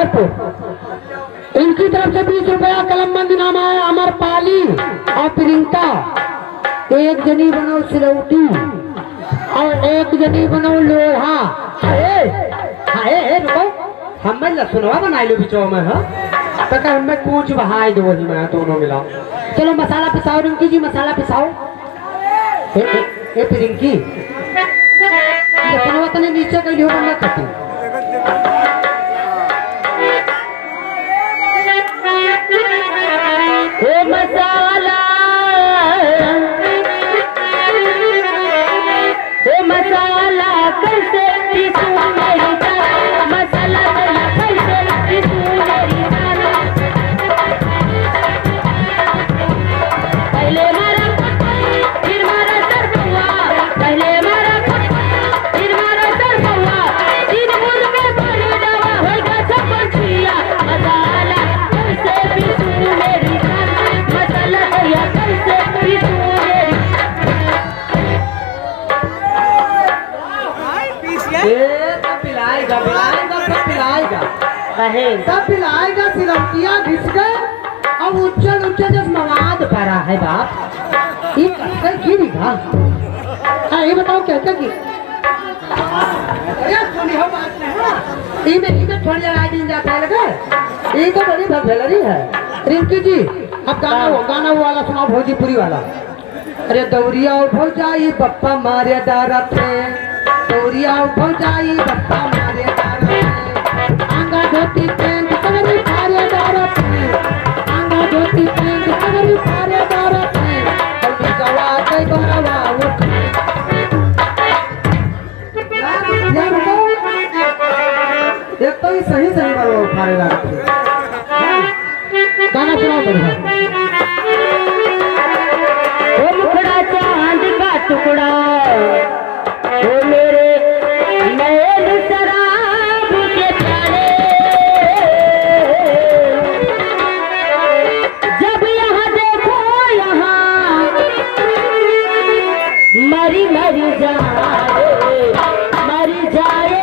मुजफ्फरपुर। इनकी तरफ से 20 रुपया कलमबंद नामा है अमरपाली और प्रियंका। एक जनी बनाओ सिलौटी और एक जनी बनाओ लोहा। रुको हमें लसुनवा बनाई लो बिचो में। हाँ तो हमें कुछ बहाई दो ही मैं दोनों मिलाओ। चलो मसाला पिसाओ रिंकी जी, मसाला पिसाओ। ए रिंकी लसुनवा तने नीचे कहीं बंदा खाती। ओ मसाला कैसे पीसूं मेरी जान, मसाला कैसे पीसूं मेरी जान। पहले मारा फिर मारा सरपौआ, पहले मारा फिर मारा सरपौआ। तीन मुर्गे बड़ी दवा होगा छप्पन छिया। मसाला कैसे पीसूं मेरी जान, मसाला कैसे पीसूं मेरी। सब पिलाएगा सिलौटिया घिस गए अब उच्चल उच्चल जब मवाद पड़ा है बाप। ये कैसे गिरेगा? हाँ ये बताओ कैसे गिर? इमे थोड़ी लड़ाई दिन जाता है लगे। ये तो बड़ी भगलरी है। रिंकी जी अब गाना वो वाला सुनाओ, भोजपुरी वाला। अरे दौरिया उठ जाई बप्पा मारे डारा थे, दौरिया उठ जाई बप्पा मारे डारा थे। आंगा धोती पेंट सगरी फारे डारा थे, आंगा धोती पेंट सगरी फारे डारा थे। हल्दी गवा कई बरवा उठ एक तो ही सही बरवा उठारे डारा थे। गाना सुनाओ बढ़िया। ओ मुखड़ा चांद का टुकड़ा, ओ मेरे मैल शराब के प्याले। जब यहाँ देखो यहाँ मरी मरी जाए, मरी जाए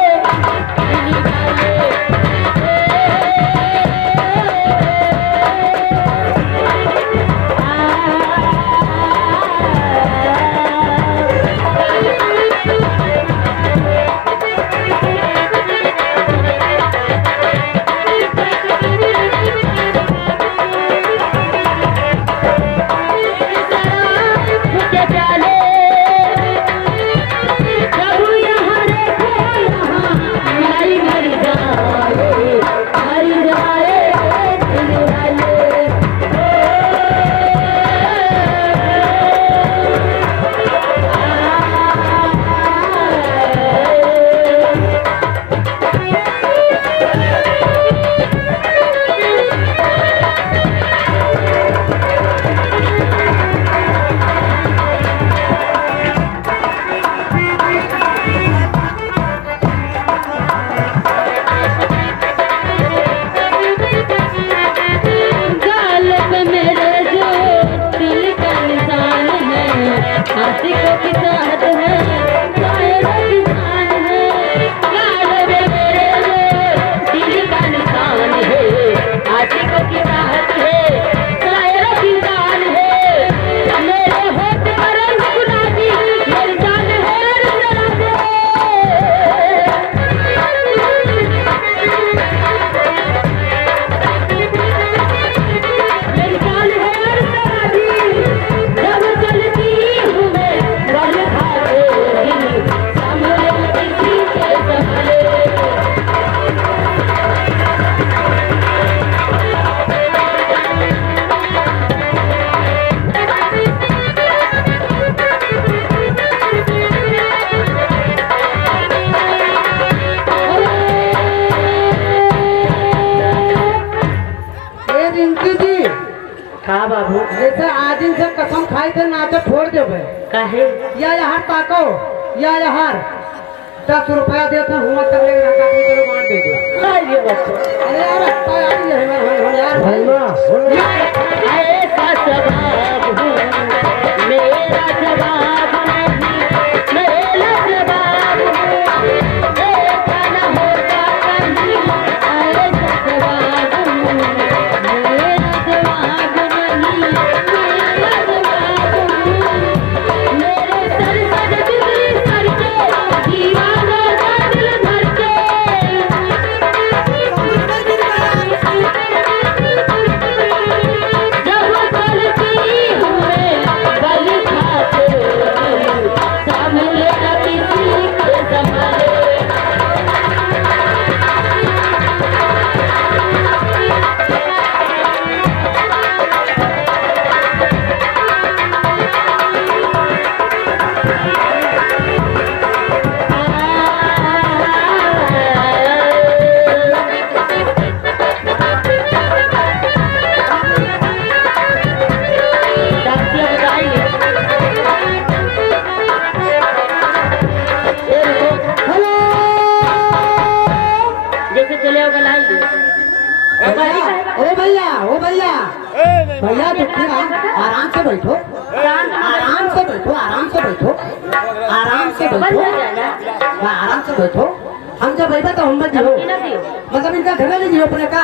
बाबू जैसे आज इनसे कसम खाई थे नाचे छोड़ देवे काहे या यहाँ ताको या यहाँ 10 रुपया देते हुआ तक लेकर काफी चलो बांट दे दो। ये बच्चों अरे यार अच्छा यार भाई मां ऐसा जवाब मेरा जवाब नहीं मेरा जवाब ऐसा न होता कहीं ऐसा चले हो गलाई ओ भैया भैया देखिए आराम से बैठो आराम से बैठो आराम से बैठो आराम से बैठो आराम से बैठो। हम जब बैठा तो हम मत मतलब इनका घर लीजिए अपने का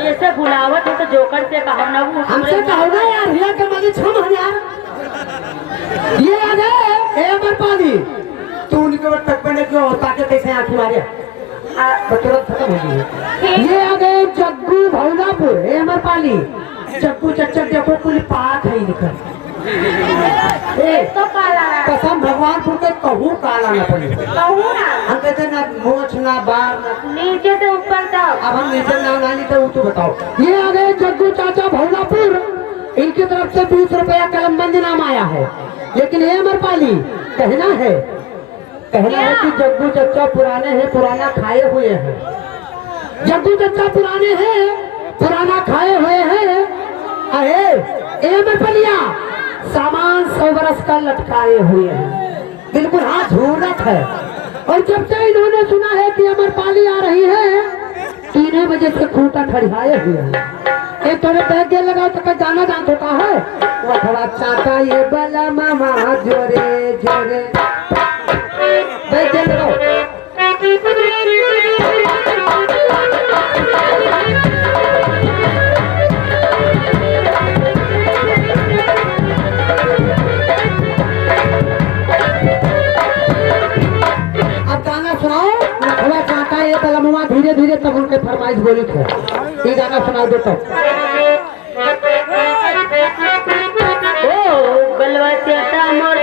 ऐसे बुलावट हो तो जोकर से कहो ना वो हमसे कहो ना यार भैया के मालिक हम हैं यार। ये आ गए ए अमर पाली तू उनके तक बने क्यों होता के कैसे आंखें मारे तुरंत खत्म हो गई। ये आ गए जग्गू भौलापुर ए अमर पाली जग्गू चच्चक देखो कुल पाक है निकल तो काला कसम भगवानपुर के कहूँ काला न पड़े कहूँ ना हम कहते ना मोछ ना बार ना नीचे से ऊपर तक। अब हम नीचे ना नाली तो तू बताओ। ये आ गए जग्गू चाचा भौलापुर इनकी तरफ से 20 रुपया कलमबंद नाम आया है लेकिन ये अमर पाली कहना है कि जग्गू चच्चा पुराने हैं पुराना खाए हुए हैं। जग्गू चच्चा पुराने हैं पुराना खाए हुए हैं। अरे ए अमर पालिया सामान 100 बरस का लटकाए हुए हैं बिल्कुल हाथ झूरत है। और जब से इन्होंने सुना है कि अमर पाली आ रही है 3 बजे से खूंटा खड़ियाए हुए हैं। एक थोड़े बैग गेल लगाओ तो जाना जान होता है वो थोड़ा चाचा ये बला मामा जोरे जोरे बैग गेल लगाओ। अब गाना सुनाओ थोड़ा चाचा ये बला मामा धीरे धीरे तब उनके फरमाइश बोली थे ये गाना सुनाओ दो तो बलवा चेता मोर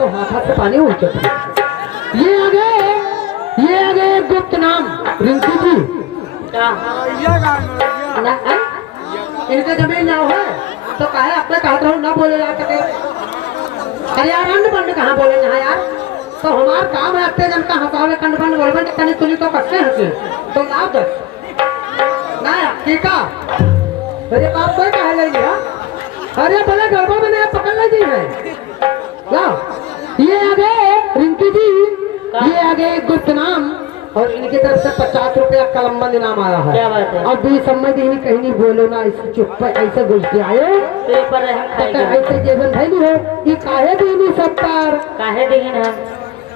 तो हाथ से पानी उठ ये आ गए गुप्त नाम रिंकू जी इनका जमीन ना है तो कहे अपने कहते हो ना बोले यार अरे यार अंड बंड कहाँ बोले यहाँ यार तो हमारा काम है अपने जन का हंसावे कंड बंड बोलबे कहीं तुली तो करते हैं तो ना दस ना ठीक है अरे बाप कोई कहे ले लिया अरे भले गड़बड़ में पकड़ ले जी है ला ये आ गए रिंकी जी ये आ गए गुप्त नाम और इनकी तरफ से 50 रुपया कलमबंद इनाम आया है। क्या बात है? और भी समझ ही कहीं नहीं बोलो ना इसे चुप ऐसे घुस के आयो पेपर ऐसे जीवन भैली हो ये काहे दी नहीं सत्तर काहे देगी ना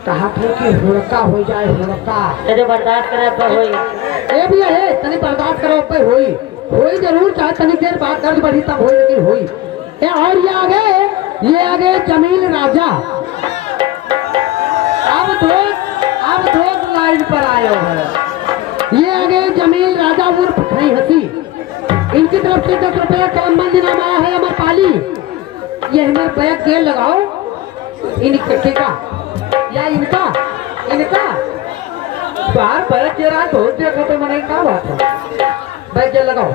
कहा थे कि हुड़का हो जाए हुड़का जो बर्दाश्त करे पर होई ये भी है तनी बर्दाश्त करो पे होई जरूर चाहे तनी देर बाद दर्द बढ़ी तब होई लेकिन होई और ये आ गए जमील राजा अब दो लाइन पर आए हैं। ये आ गए जमील राजा उर्फ खई हसी इनकी तरफ से 10 रुपया कलमबंद इनाम आया है अमर पाली। ये हमें बैग गेल लगाओ इनके का या इनका बाहर बैग गिरा तो देखो तो मैंने क्या बात है बैग गेल लगाओ